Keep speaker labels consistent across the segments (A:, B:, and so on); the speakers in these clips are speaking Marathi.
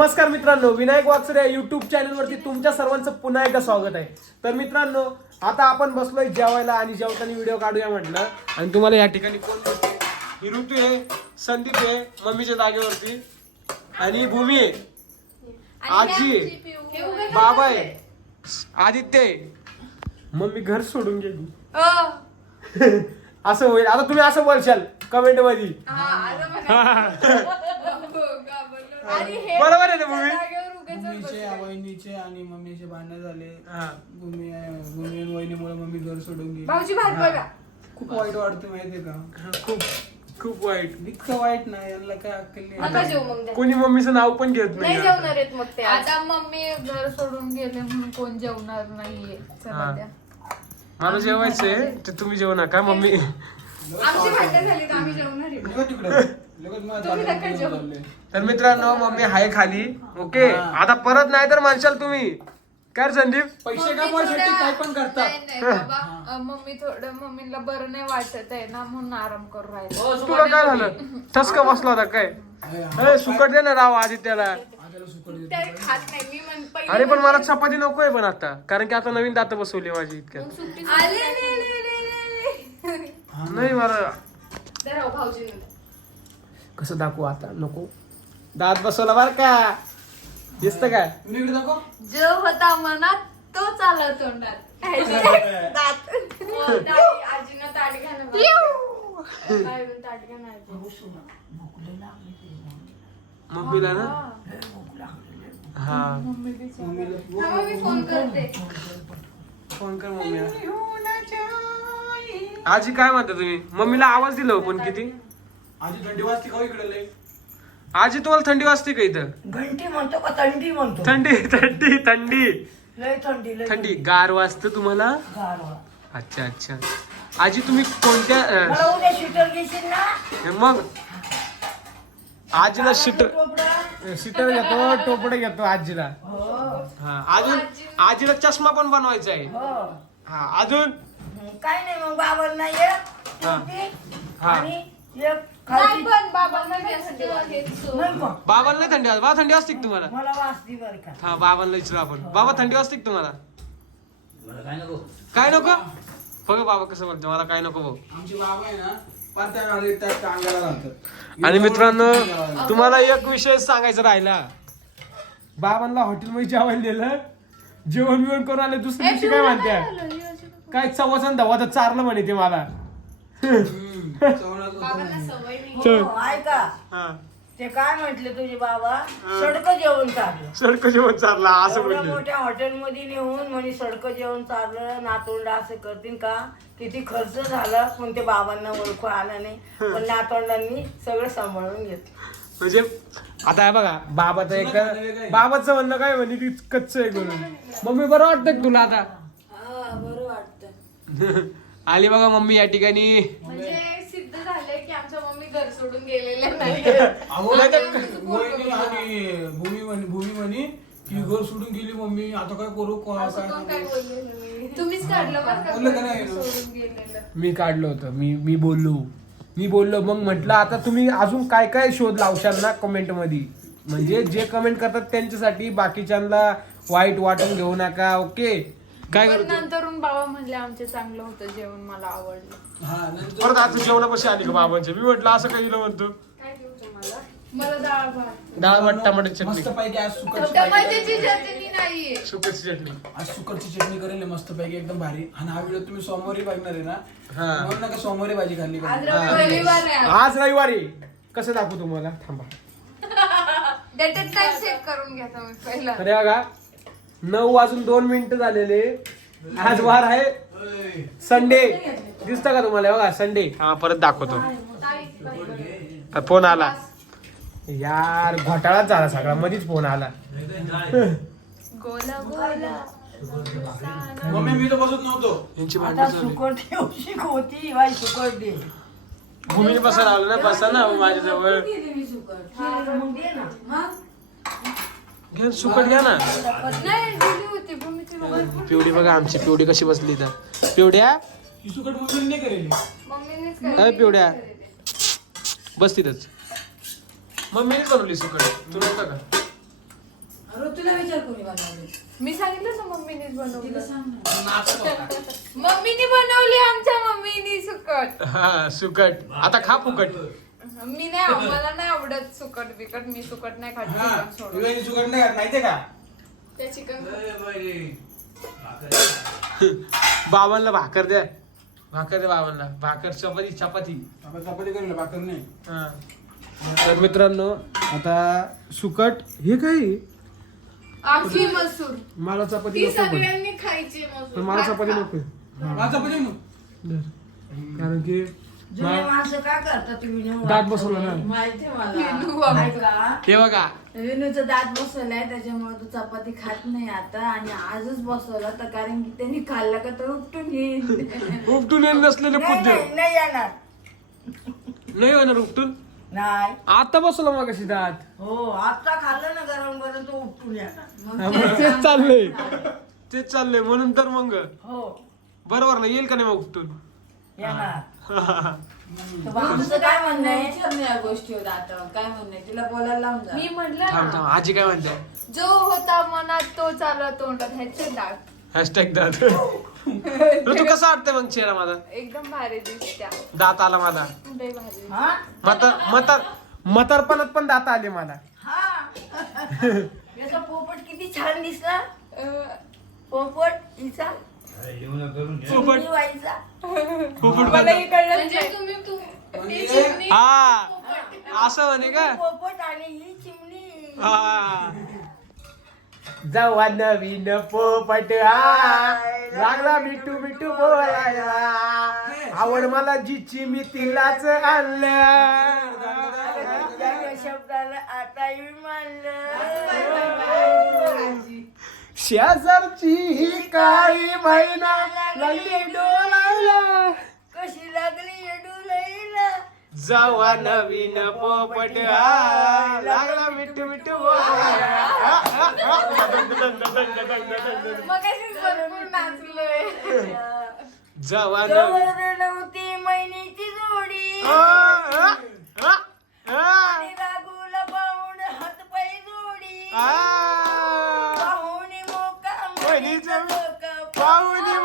A: नमस्कार मित्रांनो विनायक वाकसरे या युट्यूब चॅनल वरती तुमच्या सर्वांचं पुन्हा एकदा स्वागत आहे. तर मित्रांनो आता आपण बसलोय जेवायला आणि जेवताना व्हिडिओ काढूया म्हटलं. आणि तुम्हाला या ठिकाणी कोण ही ऋतू आहे संदीप आहे मम्मीच्या जागेवरती. आणि भूमी आहे. आजी आहे, बाबा आहे. आदित्य आहे. मम्मी घर सोडून गेली. असं होईल. आता तुम्ही असं बोलशाल कमेंटमध्ये बरोबर आहे ना भूमी?
B: वहिनीचे आणि मम्मीचे भांडण झाले.
A: हा.
B: भूमी भूमी आणि वहिनीमुळे मम्मी घर सोडून गेली.
C: भाऊजी भात बघा
B: खूप वाईट वाटतं माहितीये का?
A: खूप खूप वाईट.
B: इतकं वाईट नाही यांना काय अक्कल
C: नका
B: नाही.
C: जेव मग द्या.
A: कोणी मम्मीचं नाव पण घेत
C: नाही
A: नाही
C: जेवणार आहेत मग ते आज.
D: आता मम्मी घर सोडून गेले म्हणून कोण जेवणार नाहीये.
A: हा.
D: चला द्या.
A: मला जेवायचंय ते तुम्ही जेवू नका मम्मी.
C: आमची भांडण झाली तर आम्ही जेवणार आहे.
B: लगेच तिकडे.
C: नका.
A: तर मित्रांनो मम्मी हाय खाली. ओके
B: हा.
A: आता परत नाही तर म्हणशाल तुम्ही. काय संदीप?
B: पैसे
D: थोडं-
B: काय पण करतात
D: मम्मी थोडं मम्मीला बरं नाही वाटत आहे ना म्हणून आराम करू राहिले.
A: तुला काय झालं? ठसका बसला होता काय? अरे सुकट दे ना राव आदित्याला. अरे पण मला चपाती नकोय पण आता. कारण की आता नवीन दात बसवली माझी इतक्यात.
C: आले.
A: नाही मला
C: द्या राव भाऊजींना.
A: कसं दाखवू आता? नको. दात बसवला बर का? दिसत काय
B: इकडे दाखव.
D: जो होता मनात तो चालला तोंडात.
C: दात. हो, आजींना ताट बा. ताट आजी.
A: मम्मीला ना? हा.
B: मम्मीला
C: थांबा, मी फोन करते.
A: फोन कर मम्मीला. आजी काय म्हणता तुम्ही? मम्मीला आवाज दिला हो पण किती?
B: आजी थंडी वाजते का हो इकडे लय
A: आजी तुम्हाला थंडी वाजते का इथं?
E: घंटी म्हणतो का थंडी म्हणतो?
A: थंडी थंडी थंडी.
E: लय थंडी लय
A: थंडी. गार वाजतं तुम्हाला?
E: गारवा.
A: अच्छा अच्छा. आजी तुम्ही कोणत्या
E: मला
A: अं,
E: उद्या शूटर घेशील ना?
A: मग. आजीला शिटर
E: टोपडा?
A: शिटर घेतो टोपडे घेतो आजीला.
E: हो.
A: हा अजून आजीला चष्मा पण बनवायचा आहे.
E: हो.
A: हा अजून?
E: काय नाही मग बाबर नाही एक
A: हा.
E: टोपी
A: हा.
E: आणि एक
D: पण बाबांना सो-
E: नाही का?
A: बाबाला नाही थंडी वाजते. बाबा थंडी वाजते का तुम्हाला?
E: मला वाचती बर का.
A: हा बाबांना विचारू आपण. बाबा थंडी वाजते का तुम्हाला? काय नको? बघ बाबा कसं म्हणतो मला काय नको भाऊ
B: आमचे बाबा आहे ना पार त्या गाडीत त्या अंगाला घालतात.
A: आणि मित्रांनो तुम्हाला एक विषय सांगायचा राहिला. बाबांना हॉटेलमध्ये जेवायला दिलं. जेवण बिवण करून आले दुसऱ्या दिवशी काय म्हणत्या काय चवाचा धवा तर चारलं म्हणे ते मला.
C: बाबांना
B: म्हणून.
C: सवय नाही.
E: हो, ऐका.
A: हा.
E: ते काय म्हटले तुझे बाबा? सडक जेवण चाललं.
A: सडक जेवण चारला असं
E: एवढ्या
A: म्हणले
E: मोठ्या हॉटेलमध्ये नेऊन म्हणे सडक जेवण चाललं नातोंडा असं करतील का? किती खर्च झाला पण ते बाबांना ओळखू आलं नाही. पण नातोंडांनी सगळं सांभाळून घेतलं.
A: म्हणजे आता हे बघा बाबाचं एक
B: आहे.
A: बाबाचं म्हणणं काय म्हणजे ती कच्च आहे करून मम्मी बरं वाटतं का तुला आता?
C: हा, बरं वाटतं.
A: आली बघा मम्मी या ठिकाणी.
C: म्हणजे सिद्ध झालंय की आमच्या मम्मी घर सोडून गेलेल्या नाही
B: अहो, वहिनी आणि भूमी म्हणे भूमी म्हणे की घर सोडून गेली मम्मी आता काय करू? को-
C: असं
B: काय
C: पण काय
B: करू?
C: बोलले नाही. तुम्हीच काढलं बरं का?
B: बोललं का नाही?
C: सोडून गेलेलं?
A: मी काढलं होतं. मी मी बोललो. मी बोललो मग म्हटलं आता तुम्ही अजून काय काय शोध लावशाल ना कमेंटमध्ये म्हणजे जे कमेंट करतात त्यांच्यासाठी बाकीच्यांना वाईट वाटून घेऊ नका ओके? काय
D: पण
A: करतो?
D: नंतरून बाबा म्हणले आमचे चांगलं होतं जेवण मला आवडलं.
B: हा नंतर
A: परत आता जेवणापाशी आली का बाबांचे मी म्हटलं असं काही म्हणतो.
C: काय देऊ तुम्हाला? मला डाळ भात.
A: डाळ भात टमाट्याची
B: मस्त
A: चटणी.
B: पैकी आज सुकटची
D: टमाट्याची चटणी. नाहीये.
A: सुकटची चटणी.
B: आज सुकटची चटणी करेल मस्त पैकी एकदम भारी. आणि हा व्हिडिओ तुम्ही सोमवारी बघणार आहे ना?
A: हा.
B: म्हणून नका सोमवारी भाजी खाल्ली का
C: आज रविवार आहे. आज.
A: आज रविवारी. कसं दाखवू तुम्हाला? थांबा.
D: डेटेड टाइम सेट करून घ्या तुम्ही पहिला.
A: अरे बघा नऊ वाजून दोन मिनिटं झालेले. आज वार आहे. संडे दिसतं का तुम्हाला? बघा संडे हा परत दाखवतो. फोन आला. यार घोटाळाच झाला सगळा. मधीच फोन आला.
D: गोला गोला.
B: मम्मी मी तर बसत नव्हतो.
A: यांची
E: आता
A: भांडण झाली
E: सुकट येऊशी होती बाई सुकट. दे
A: भूमीने बसा लावलं ना बसा ना माझ्याजवळ.
E: मग? दे ना
A: घे सुकट घ्या ना.
D: नाही दिली होती भूमीची भरपूर
A: पिवडी बघा आमची पिवडी कशी बसली तर पिवड्या
B: ही सुकट मम्मीने नाही करेली.
D: मम्मीनेच
A: अय पिवड्या बस तिथंच. मम्मीनेच बनवली सुकट. तू नव्हता का?
C: कोणी बनवली
D: मी सांगितलं ना मम्मीनेच
C: तिला
D: बनवलं
C: सांग ना.
B: नाचतो आता.
D: मम्मीने बनवली आमच्या मम्मीने सुकट.
A: हा सुकट. आता खा फुकट.
D: मी नाही मला नाही आवडत सुकट बिकट मी सुकट नाही खात
B: हा,
D: चिकन सोडून.
B: तुला ही सुगंध नाही खात, माहितीये का
C: ते चिकन.
A: बाबांना भाकर द्या भाकर द्या बाबांना भाकर चपाती चपाती
B: आपण चपाती करेल भाकर नाही
A: हा. तर मित्रांनो आता सुकट हे काय
D: आखी मसूर
A: मला चपाती
C: ती
A: नको पण.
C: सगळ्यांनी खायची
A: पण
C: मसूर
A: मला चपाती नको
B: हा, चपाती मग.
A: धर. कारण की
E: जुने माणसं तुम्ही
A: दात बसवला ना.
C: माहिती मला.
A: हे बघा.
C: विनूचा दात बसवलाय त्याच्यामुळे तो चपाती खात नाही आता आणि आजच बसवला तर कारण की त्यांनी खाल्ला का तो उपटून येईल.
A: उपटून येत नसलेले
E: नाही
A: पुद्दे
E: नाही, नाही येणार.
A: नाही होणार उपटून?
E: नाही.
A: आता बसवलं मग कशी दात.
E: हो आता खाल्लं ना गरम गरम तो उपटून येणार.
C: मग
A: तेच चाललंय. तेच चाललंय म्हणून तर मग.
E: हो.
A: बरोबर ना येईल का नाही मग उपटून?
E: येणार.
C: काय म्हणणं आहे? विचार नाही या गोष्टीवर आता. काय म्हणणं आहे? तिला बोलायला लावून जा.
D: मी म्हटलं
A: थांब थांब.
D: ना
A: आजी काय म्हणते?
D: जो होता मनात तो चालला तोंडात. ह्याचे डाग.
A: हॅशटॅग दात. ऋतू कसा वाटतंय मग चेहरा माझा?
D: एकदम भारी दिसत्या.
A: दात आला मला.
D: लय भारी.
E: हा?
A: म्हातार म्हातार म्हातारपणात पण दात आले मला.
E: हा? याचा पोपट किती छान दिसला.
D: अं,
E: पोपट हिचा.
A: पोपट
E: चिमणी बाईचा
A: पोपट
D: मला हे कळलं
C: म्हणजे
D: नाही.
C: तुम्ही तू ती चिमणी
A: हा. असं म्हणे का?
E: पोपट आणि ही चिमणी.
A: हा. जवा नवीन पोपट हा. लागला मिठू मिठू बोलायला. आवड मला जिची मी तिलाच आणलं शेजारची ही काळी महिना लागली डोलायला.
E: कशी लागली येडूलाईला
A: जवा नवीन पोपट हा. लागला मिठू मिठू
D: भरपूर नाचलोय.
A: जवा नवीन
E: जवळ नव्हती मैनीची जोडी. आणि मोका
A: पाहुणी.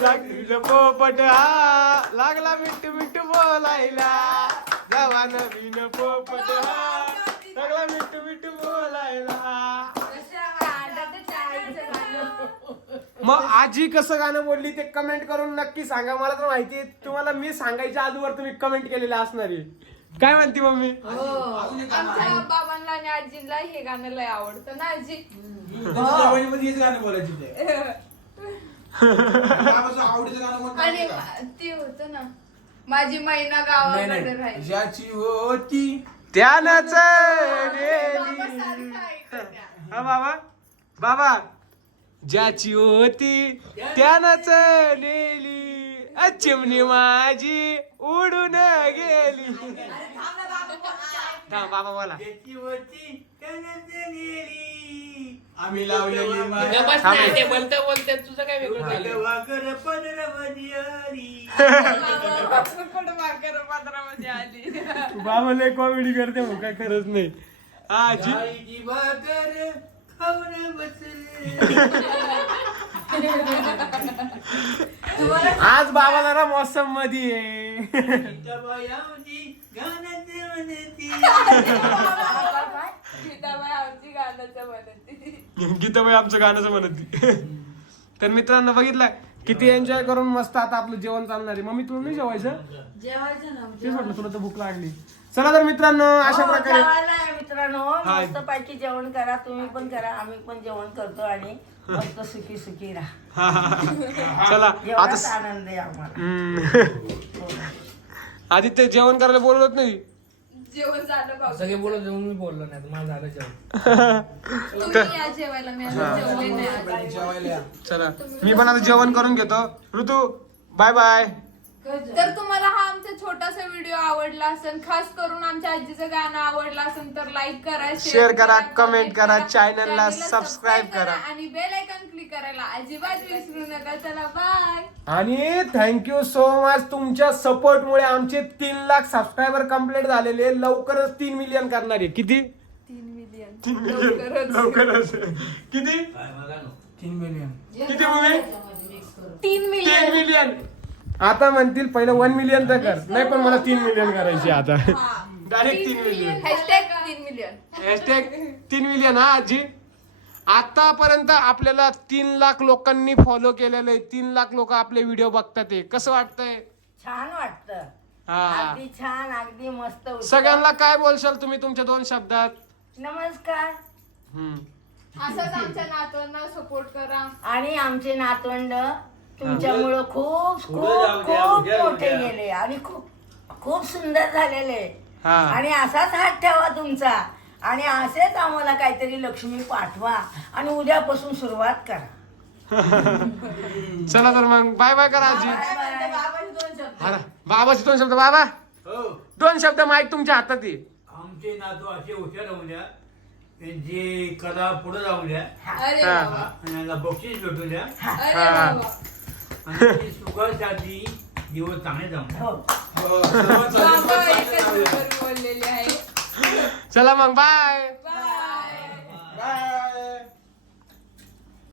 E: लागलं हो.
A: पोपट हा. लागला मिठू मिठू बोलायला. जवा नवीन पोपट हा. लागला मिठू मिठू बोलायला. मग आजी कसं गाणं बोलली ते कमेंट करून नक्की सांगा. मला तर माहिती तुम्हाला मी सांगायच्या अगोदर तुम्ही कमेंट केलेले असणार आहे. काय म्हणते मम्मी?
D: बाबांना आणि आजीला हे गाणं लय आवडतं ना आजी?
B: जेवणीमध्ये हेच गाणं बोलायची ते. बाबाचं आवडीचं गाणं कोणतं
D: आणि
B: माहिती का?
D: ते होतं ना माझी मैना
B: नाही
D: गावाकडे
B: नाही
D: राहायची.
B: ज्याची होती
A: त्यानंच
D: बाबा सारखं ऐकत त्या.
A: हा बाबा. बाबा ज्याची होती त्यानंच नेली. अ, चिमणी माझी उडून गेली. थांब बाबा बोला
B: ज्याची होती त्यानं नेली. आम्ही लावलेली माया.
A: थांब रे.
F: बोलता बोलता तुझं काय वेगळं झालं
B: वाकर
D: पात्रामध्ये आली
A: बाबा लय कॉमेडी करते मग काय खरंच नाही आजी
B: डाळीची भाकर खाऊन बसले
A: आज बाबा जरा मोसममध्ये आहे
B: गीताबाई
D: गीताबाई आमची गाण्याचं म्हणते.
A: गीताबाई आमचं गाणंच म्हणत. तर मित्रांनो बघितलं किती एन्जॉय करून मस्त आता आपलं जेवण चालणार आहे. मम्मी तुला नाही जेवायचं?
C: जेवायचं ना
A: तेच म्हटलं तुला तर भूक लागली. चला तर मित्रांनो अशा
E: हो,
A: प्रकारे
E: जेवायला आहे मित्रांनो.
A: हा.
E: मस्त पैकी जेवण करा. तुम्ही पण करा. आम्ही पण जेवण करतो आणि मस्त सुखी सुखी राहा
A: चला
E: एवढाच
A: आता
E: आनंद आहे आम्हाला.
A: हम्म. आदित्य जेवण करायला बोलवत नाही?
D: जेवण झालं का
F: सगळे बोलत जाऊन मी बोललो नाही तर मला झालं जेवण.
D: तुम्ही या जेवायला मी अजून जेवले नाही. आज.
B: जेवायला या.
A: चला मी पण आता जेवण करून घेतो. ऋतू बाय बाय
D: तर तुम्हाला हा आमचा छोटासा व्हिडिओ आवडला असेल खास करून आमच्या आजीचं गाणं आवडलं असेल तर लाईक करा
A: Share करा, comment करा, channel ला
D: channel
A: subscribe करा.
D: आणि बेल आयकॉन क्लिक करायला अजिबात विसरू नका. चला बाय
A: आणि थँक्यू सो मच तुमच्या सपोर्ट मुळे आमचे तीन लाख सबस्क्रायबर कंप्लीट झालेले लवकरच तीन मिलियन करणार आहे. किती?
D: तीन मिलियन
A: तीन मिलियन लवकरच. किती?
B: तीन मिलियन
A: किती
D: तीन
A: तीन
D: मिलियन
A: मिलियन आता म्हणतील पहिलं वन मिलियन तर कर. नाही पण मला तीन मिलियन करायची आता. डायरेक्ट तीन मिलियन
D: हॅशटॅग तीन मिलियन
A: हॅशटॅग तीन मिलियन हा आजी. आतापर्यंत आपल्याला तीन लाख लोकांनी फॉलो केलेलं आहे. तीन लाख लोक आपले व्हिडिओ बघतात आहे. कसं वाटतंय?
E: छान वाटतं.
A: हा.
E: अगदी छान अगदी मस्त.
A: सगळ्यांना काय बोलशाल तुम्ही तुमच्या दोन शब्दात?
E: नमस्कार.
A: हम्म.
D: असंच आमच्या नातवांना सपोर्ट करा.
E: आणि आमचे नातवंड तुमच्यामुळं खूप खूप
B: जाऊ द्या,
E: खूप
B: उद्या जाऊ
E: मोठे
B: द्या.
E: गेले आणि खूप खूप सुंदर झालेले.
A: हा.
E: आणि असाच हात ठेवा तुमचा. आणि असेच आम्हाला काहीतरी लक्ष्मी पाठवा. आणि उद्यापासून सुरुवात करा.
A: चला तर मग. बाय बाय करा आजी.
C: बाबाचे दोन शब्द.
A: हा. बाबाचे दोन शब्द बाबा.
B: हो.
A: दोन शब्द माईक तुमच्या हातात. आहे
B: आमचे नातू असे हुशार होऊ द्या. त्यांची कला पुढे जाऊ द्या.
D: अरे
A: हा.
D: बाबा
B: आणि यांना बक्षीस भेटू द्या.
D: अरे
A: हा.
D: बाबा.
B: आणि सुखासाठी दिवस चांगले जमतात.
E: हो.
D: बाबा एकच number बोललेले आहे.
A: चला मग बाय बाय